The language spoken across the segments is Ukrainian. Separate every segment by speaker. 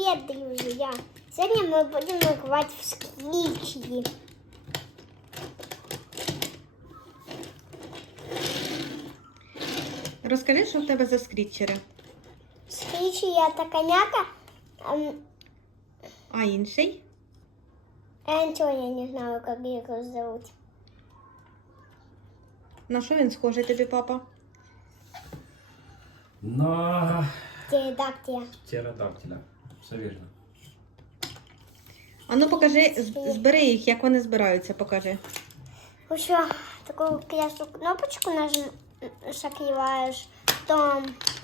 Speaker 1: Привет, друзья! Сегодня мы будем играть в скричи.
Speaker 2: Розкажи, що в тебе за скрітчери.
Speaker 1: Скричи это коняка.
Speaker 2: А інший?
Speaker 1: Я ничего не знаю, как его зовут.
Speaker 2: На що він схожий тобі, папа?
Speaker 3: На
Speaker 1: Птеродактиля.
Speaker 3: птеродактиля. Все вірно.
Speaker 2: А ну покажи, збери їх, як вони збираються, покажи.
Speaker 1: Еще такую красную кнопочку нажимаешь, потом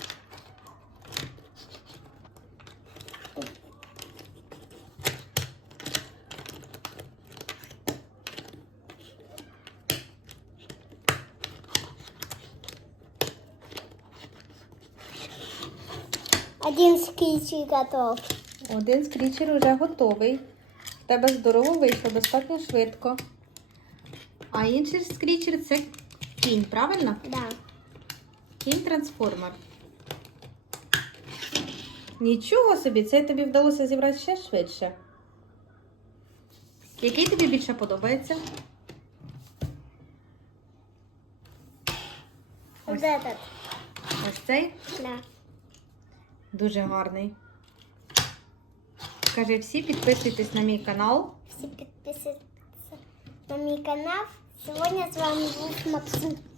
Speaker 1: один скричи готов.
Speaker 2: Один скрітчер вже готовий. В тебе здорово вийшло, достатньо швидко. А інший скрітчер це кінь, правильно?
Speaker 1: Да.
Speaker 2: Кінь-трансформер. Нічого собі, це тобі вдалося зібрати ще швидше. Який тобі більше подобається?
Speaker 1: Вот этот.
Speaker 2: Ось цей?
Speaker 1: Да.
Speaker 2: Дуже гарний. Кажи, всі підписуйтесь на мій канал.
Speaker 1: Все подписывайтесь на мой канал. Сегодня с вами был Максим.